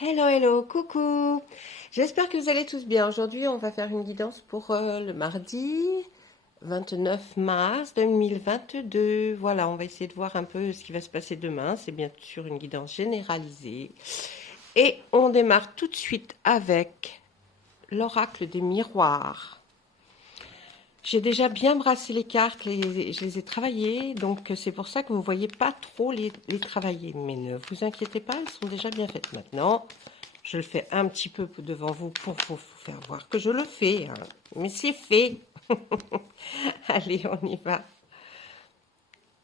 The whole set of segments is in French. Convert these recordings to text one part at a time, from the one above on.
Hello, hello, coucou. J'espère que vous allez tous bien. Aujourd'hui, on va faire une guidance pour le mardi 29 mars 2022. Voilà, on va essayer de voir un peu ce qui va se passer demain. C'est bien sûr une guidance généralisée. Et on démarre tout de suite avec l'oracle des miroirs. J'ai déjà bien brassé les cartes, je les ai travaillées, donc c'est pour ça que vous ne voyez pas trop les travailler. Mais ne vous inquiétez pas, elles sont déjà bien faites. Maintenant, je le fais un petit peu devant vous pour vous faire voir que je le fais. Hein. Mais c'est fait. Allez, on y va.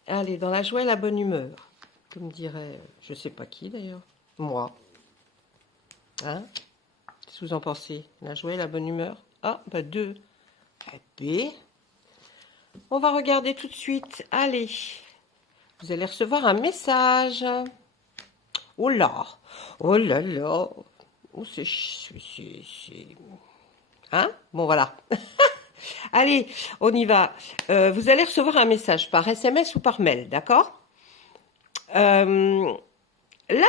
Allez, dans la joie et la bonne humeur. Comme dirait, je ne sais pas qui d'ailleurs, moi. Hein? Qu'est-ce que vous en pensez? La joie et la bonne humeur? Ah, bah deux. B. On va regarder tout de suite. Allez, vous allez recevoir un message. Oh là, oh là là. Oh, c'est... Hein? Bon, voilà. Allez, on y va. Vous allez recevoir un message par SMS ou par mail, d'accord? Là,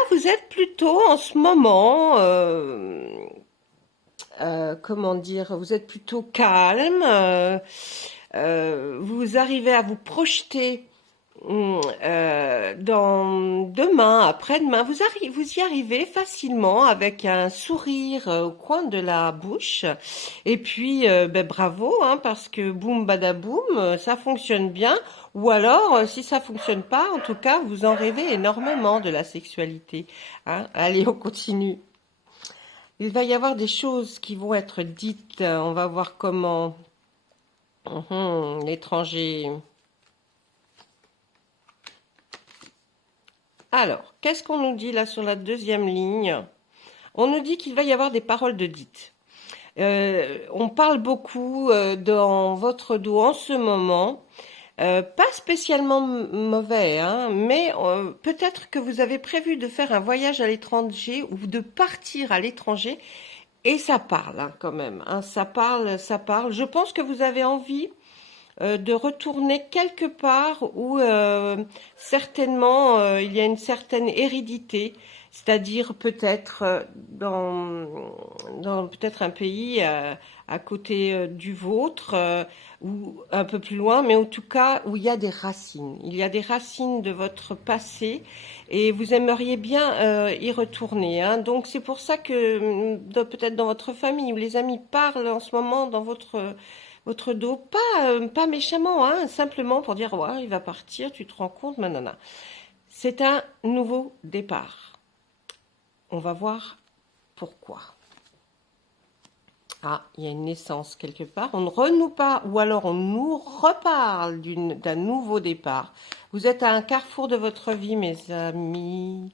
vous êtes plutôt en ce moment... comment dire, vous êtes plutôt calme, vous arrivez à vous projeter dans demain, après-demain, vous y arrivez facilement avec un sourire au coin de la bouche. Et puis, ben, bravo, hein, parce que boum badaboum, ça fonctionne bien. Ou alors, si ça fonctionne pas, en tout cas, vous en rêvez énormément de la sexualité. Hein. Allez, on continue. Il va y avoir des choses qui vont être dites. On va voir comment l'étranger. Alors, qu'est-ce qu'on nous dit là sur la deuxième ligne? On nous dit qu'il va y avoir des paroles de dites. On parle beaucoup dans votre dos en ce moment. Pas spécialement mauvais, hein, mais peut-être que vous avez prévu de faire un voyage à l'étranger ou de partir à l'étranger. Et ça parle hein, quand même, hein, ça parle, ça parle. Je pense que vous avez envie de retourner quelque part où certainement il y a une certaine hérédité, c'est-à-dire peut-être dans peut-être un pays à côté du vôtre ou un peu plus loin, mais en tout cas où il y a des racines. Il y a des racines de votre passé et vous aimeriez bien y retourner. Hein. Donc c'est pour ça que peut-être dans votre famille où les amis parlent en ce moment dans votre dos, pas méchamment, hein, simplement pour dire ouais, il va partir, tu te rends compte, nanana. C'est un nouveau départ. On va voir pourquoi. Ah, il y a une naissance quelque part. On ne renoue pas, ou alors on nous reparle d'un nouveau départ. Vous êtes à un carrefour de votre vie, mes amis.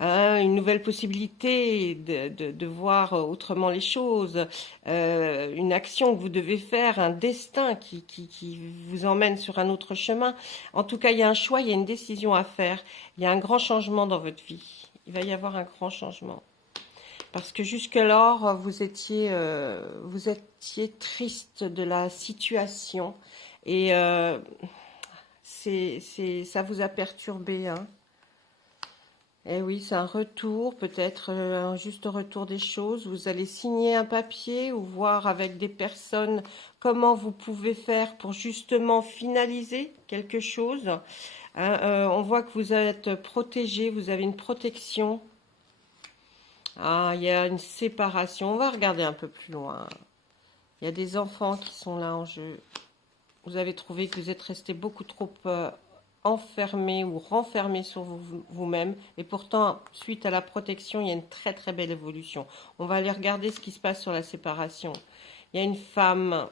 Hein, une nouvelle possibilité de voir autrement les choses. Une action que vous devez faire, un destin qui vous emmène sur un autre chemin. En tout cas, il y a un choix, il y a une décision à faire. Il y a un grand changement dans votre vie. Il va y avoir un grand changement. Parce que jusque-là, vous étiez triste de la situation et ça vous a perturbé. Hein. Et oui, c'est un retour, peut-être un juste retour des choses. Vous allez signer un papier ou voir avec des personnes comment vous pouvez faire pour justement finaliser quelque chose. Hein, on voit que vous êtes protégé, vous avez une protection. Ah, il y a une séparation. On va regarder un peu plus loin. Il y a des enfants qui sont là en jeu. Vous avez trouvé que vous êtes resté beaucoup trop enfermé ou renfermé sur vous-même. Et pourtant, suite à la protection, il y a une très très belle évolution. On va aller regarder ce qui se passe sur la séparation. Il y a une femme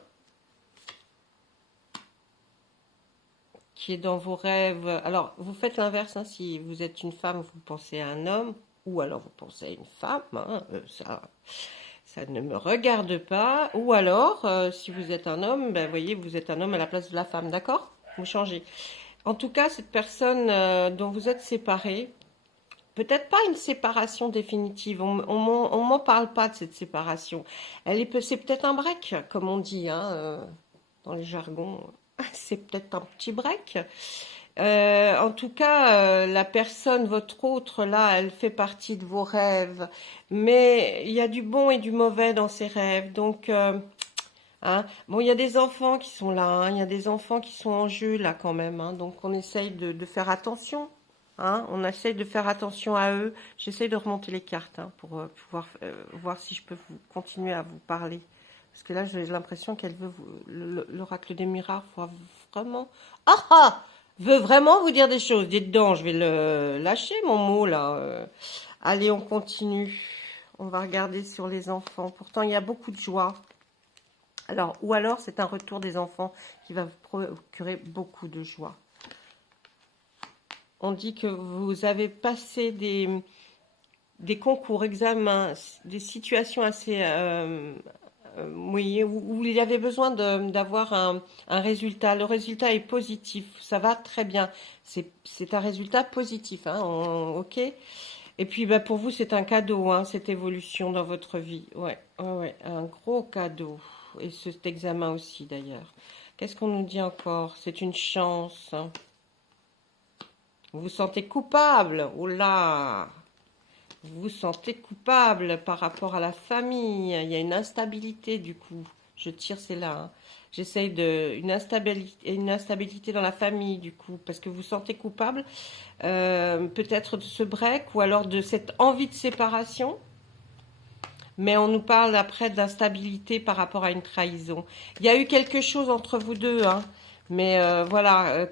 qui est dans vos rêves. Alors, vous faites l'inverse. Hein, si vous êtes une femme, vous pensez à un homme. Ou alors vous pensez à une femme, hein, ça ne me regarde pas. Ou alors, si vous êtes un homme, ben, voyez, vous êtes un homme à la place de la femme, d'accord? Vous changez. En tout cas, cette personne dont vous êtes séparés, peut-être pas une séparation définitive. On m'en parle pas de cette séparation. C'est peut-être un break, comme on dit, hein, dans les jargons. C'est peut-être un petit break. En tout cas, la personne, votre autre, là, elle fait partie de vos rêves. Mais il y a du bon et du mauvais dans ces rêves. Donc, hein, bon, il y a des enfants qui sont là, hein, il y a des enfants qui sont en jeu, là, quand même. Hein, donc, on essaye de faire attention. Hein, on essaye de faire attention à eux. J'essaye de remonter les cartes hein, pour pouvoir voir si je peux continuer à vous parler. Parce que là, j'ai l'impression qu'elle veut l'oracle des miracles vraiment... Ah ah! Veut vraiment vous dire des choses. Dites donc, je vais le lâcher, mon mot, là. Allez, on continue. On va regarder sur les enfants. Pourtant, il y a beaucoup de joie. Alors, ou alors, c'est un retour des enfants qui va vous procurer beaucoup de joie. On dit que vous avez passé des concours, examens, des situations assez... oui, où il y avait besoin d'avoir un résultat. Le résultat est positif, ça va très bien. C'est un résultat positif, hein, ok. Et puis bah, pour vous, c'est un cadeau, hein, cette évolution dans votre vie. Ouais, ouais, ouais, un gros cadeau. Et cet examen aussi, d'ailleurs. Qu'est-ce qu'on nous dit encore? C'est une chance. Hein. Vous vous sentez coupable? Oh là! Vous vous sentez coupable par rapport à la famille. Il y a une instabilité du coup. Je tire, c'est là. Hein. J'essaye une instabilité dans la famille du coup, parce que vous vous sentez coupable, peut-être de ce break ou alors de cette envie de séparation. Mais on nous parle après d'instabilité par rapport à une trahison. Il y a eu quelque chose entre vous deux, hein. Mais voilà,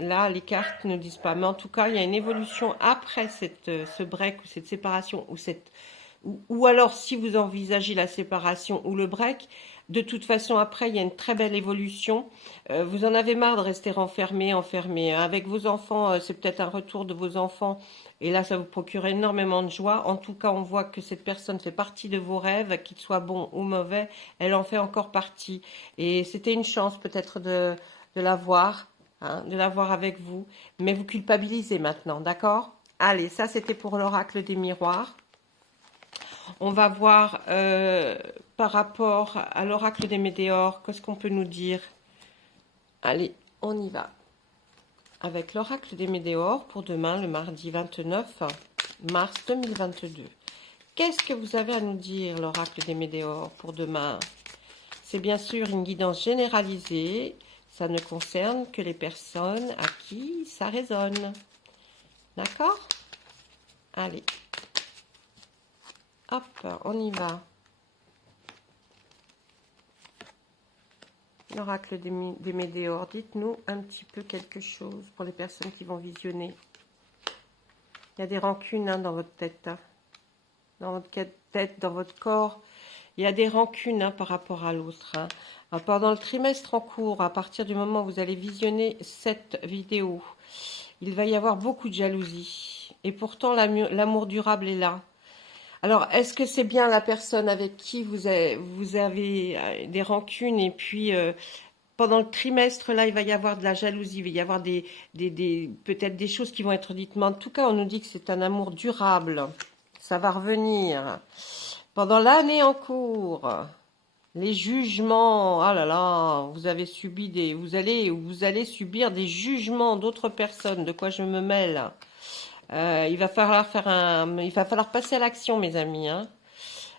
là, les cartes ne disent pas. Mais en tout cas, il y a une évolution après ce break ou cette séparation ou alors si vous envisagez la séparation ou le break, de toute façon après il y a une très belle évolution. Vous en avez marre de rester enfermé. Avec vos enfants, c'est peut-être un retour de vos enfants et là ça vous procure énormément de joie. En tout cas, on voit que cette personne fait partie de vos rêves, qu'ils soient bons ou mauvais, elle en fait encore partie. Et c'était une chance peut-être de l'avoir, hein, de l'avoir avec vous. Mais vous culpabilisez maintenant, d'accord? Allez, ça c'était pour l'oracle des miroirs. On va voir par rapport à l'oracle des météores, qu'est-ce qu'on peut nous dire? Allez, on y va. Avec l'oracle des météores pour demain, le mardi 29 mars 2022. Qu'est-ce que vous avez à nous dire, l'oracle des météores, pour demain? C'est bien sûr une guidance généralisée. Ça ne concerne que les personnes à qui ça résonne. D'accord? Allez. Hop, on y va. L'oracle des météores, dites-nous un petit peu quelque chose pour les personnes qui vont visionner. Il y a des rancunes hein, dans votre tête. Hein. Dans votre tête, dans votre corps. Il y a des rancunes hein, par rapport à l'autre. Hein. Pendant le trimestre en cours, à partir du moment où vous allez visionner cette vidéo, il va y avoir beaucoup de jalousie. Et pourtant, l'amour durable est là. Alors, est-ce que c'est bien la personne avec qui vous avez des rancunes et puis pendant le trimestre, là, il va y avoir de la jalousie, il va y avoir peut-être des choses qui vont être dites. Mais en tout cas, on nous dit que c'est un amour durable. Ça va revenir. Pendant l'année en cours, les jugements, ah là là, vous allez subir des jugements d'autres personnes. De quoi je me mêle? Il va falloir passer à l'action, mes amis, hein,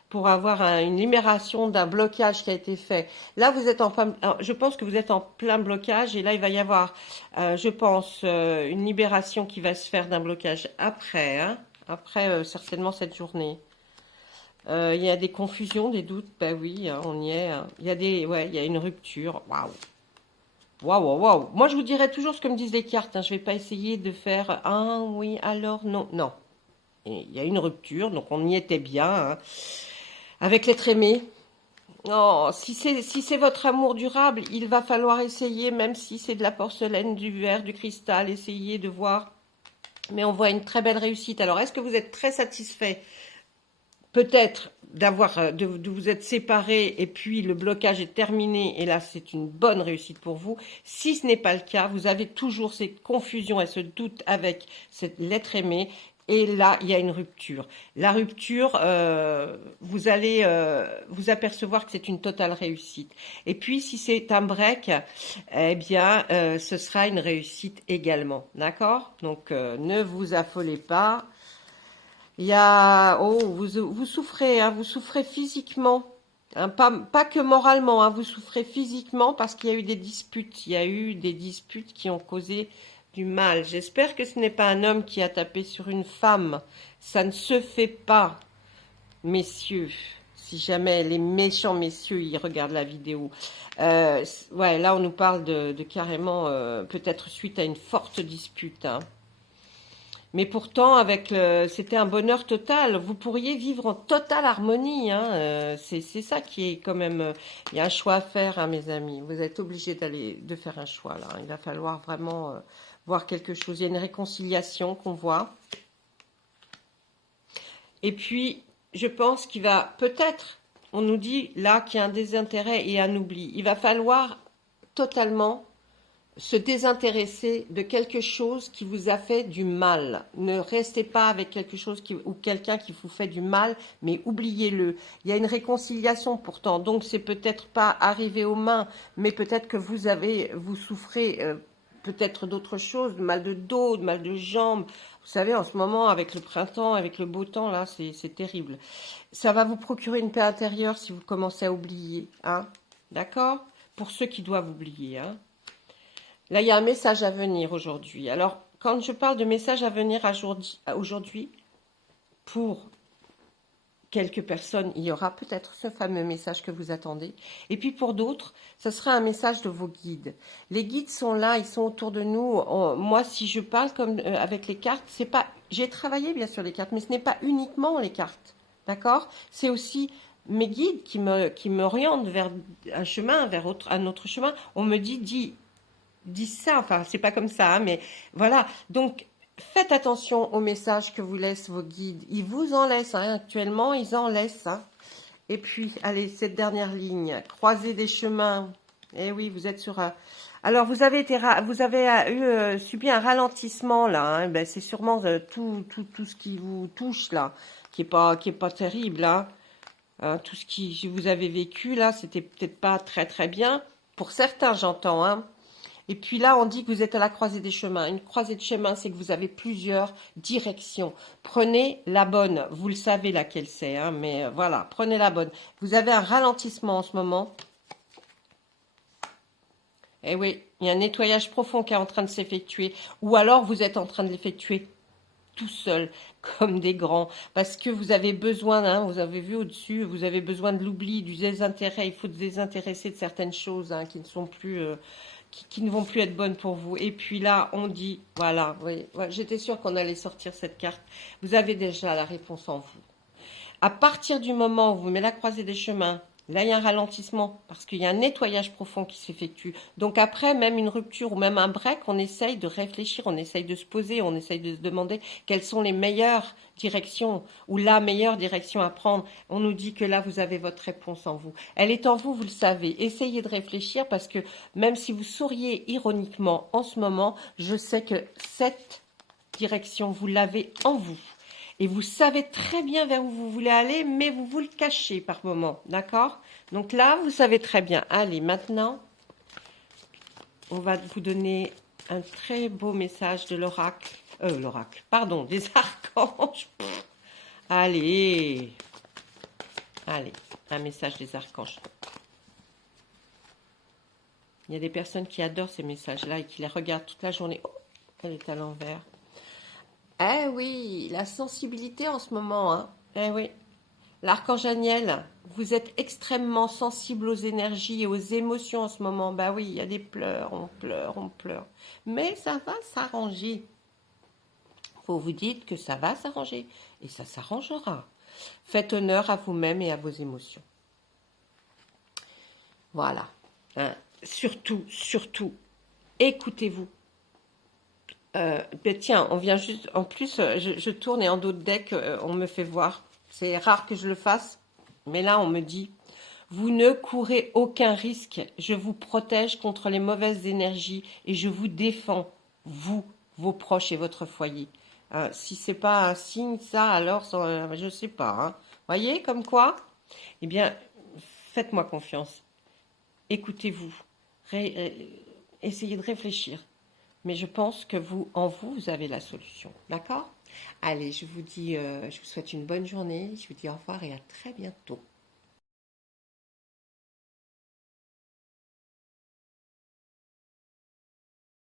pour avoir une libération d'un blocage qui a été fait. Là, je pense que vous êtes en plein blocage et là, il va y avoir, je pense, une libération qui va se faire d'un blocage après, hein, après certainement cette journée. Il y a des confusions, des doutes, bah oui, hein, on y est. Hein. Il y a une rupture. Waouh. Waouh, waouh. Moi, je vous dirais toujours ce que me disent les cartes. Hein. Je ne vais pas essayer de faire ah oui, alors non, non. Il y a une rupture, donc on y était bien. Hein. Avec l'être aimé. Oh, si c'est votre amour durable, il va falloir essayer, même si c'est de la porcelaine, du verre, du cristal, essayer de voir. Mais on voit une très belle réussite. Alors, est-ce que vous êtes très satisfait? Peut-être de vous être séparés et puis le blocage est terminé et là c'est une bonne réussite pour vous. Si ce n'est pas le cas, vous avez toujours cette confusion et ce doute avec l'être aimé. Et là, il y a une rupture. La rupture, vous allez vous apercevoir que c'est une totale réussite. Et puis, si c'est un break, eh bien, ce sera une réussite également. D'accord? Donc, ne vous affolez pas. Il y a, oh, vous souffrez, hein, vous souffrez physiquement, hein, pas que moralement, hein, vous souffrez physiquement parce qu'il y a eu des disputes. Il y a eu des disputes qui ont causé du mal. J'espère que ce n'est pas un homme qui a tapé sur une femme. Ça ne se fait pas, messieurs. Si jamais les méchants messieurs ils regardent la vidéo. Ouais, là on nous parle de carrément, peut-être suite à une forte dispute, hein. Mais pourtant, c'était un bonheur total. Vous pourriez vivre en totale harmonie, hein. C'est ça qui est quand même. Il y a un choix à faire, hein, mes amis. Vous êtes obligés de faire un choix là. Il va falloir vraiment voir quelque chose. Il y a une réconciliation qu'on voit. Et puis, je pense qu'il va peut-être. On nous dit là qu'il y a un désintérêt et un oubli. Il va falloir totalement se désintéresser de quelque chose qui vous a fait du mal. Ne restez pas avec quelque chose ou quelqu'un qui vous fait du mal, mais oubliez-le. Il y a une réconciliation pourtant, donc c'est peut-être pas arrivé aux mains, mais peut-être que vous souffrez peut-être d'autres choses, de mal de dos, de mal de jambes. Vous savez, en ce moment, avec le printemps, avec le beau temps, là, c'est terrible. Ça va vous procurer une paix intérieure si vous commencez à oublier, hein, d'accord? Pour ceux qui doivent oublier, hein. Là, il y a un message à venir aujourd'hui. Alors, quand je parle de message à venir aujourd'hui, pour quelques personnes, il y aura peut-être ce fameux message que vous attendez. Et puis pour d'autres, ce sera un message de vos guides. Les guides sont là, ils sont autour de nous. Moi, si je parle comme avec les cartes, c'est pas. J'ai travaillé bien sûr les cartes, mais ce n'est pas uniquement les cartes, d'accord? C'est aussi mes guides qui m'orientent vers un chemin, vers un autre chemin. On me dit ça, enfin c'est pas comme ça, hein, mais voilà. Donc faites attention aux messages que vous laissent vos guides. Ils vous en laissent, hein, actuellement, ils en laissent. Hein. Et puis, allez, cette dernière ligne, croiser des chemins. Eh oui, vous êtes sur. Alors vous avez subi un ralentissement là. Hein. Ben, c'est sûrement tout ce qui vous touche là, qui est pas terrible là. Hein, tout ce qui vous avez vécu là, c'était peut-être pas très très bien. Pour certains, j'entends, hein. Et puis là, on dit que vous êtes à la croisée des chemins. Une croisée de chemins, c'est que vous avez plusieurs directions. Prenez la bonne. Vous le savez laquelle c'est, hein, mais voilà, prenez la bonne. Vous avez un ralentissement en ce moment. Eh oui, il y a un nettoyage profond qui est en train de s'effectuer. Ou alors, vous êtes en train de l'effectuer tout seul, comme des grands. Parce que vous avez besoin, hein, vous avez vu au-dessus, vous avez besoin de l'oubli, du désintérêt. Il faut se désintéresser de certaines choses hein, qui ne sont plus... qui ne vont plus être bonnes pour vous. Et puis là, on dit, voilà, oui, ouais, j'étais sûre qu'on allait sortir cette carte. Vous avez déjà la réponse en vous. À partir du moment où vous mettez la croisée des chemins, là, il y a un ralentissement parce qu'il y a un nettoyage profond qui s'effectue. Donc après, même une rupture ou même un break, on essaye de réfléchir, on essaye de se poser, on essaye de se demander quelles sont les meilleures directions ou la meilleure direction à prendre. On nous dit que là, vous avez votre réponse en vous. Elle est en vous, vous le savez. Essayez de réfléchir parce que même si vous souriez ironiquement en ce moment, je sais que cette direction, vous l'avez en vous. Et vous savez très bien vers où vous voulez aller, mais vous vous le cachez par moment, d'accord? Donc là, vous savez très bien. Allez, maintenant, on va vous donner un très beau message de l'oracle. Pardon, des archanges. Allez, un message des archanges. Il y a des personnes qui adorent ces messages-là et qui les regardent toute la journée. Oh, elle est à l'envers. Eh oui, la sensibilité en ce moment, hein. Eh oui. L'archange Aniel, vous êtes extrêmement sensible aux énergies et aux émotions en ce moment. Bah oui, il y a des pleurs, on pleure, on pleure. Mais ça va s'arranger. Vous vous dites que ça va s'arranger et ça s'arrangera. Faites honneur à vous-même et à vos émotions. Voilà. Hein. Surtout, écoutez-vous. Ben tiens, on vient juste. En plus, je tourne et en dos de deck, on me fait voir. C'est rare que je le fasse, mais là, on me dit vous ne courez aucun risque. Je vous protège contre les mauvaises énergies et je vous défends, vous, vos proches et votre foyer. Si c'est pas un signe, ça, alors, je sais pas. Hein. Voyez, comme quoi? Eh bien, faites-moi confiance. Écoutez-vous. Essayez de réfléchir. Mais je pense que vous avez la solution. D'accord? Allez, je vous souhaite une bonne journée. Je vous dis au revoir et à très bientôt.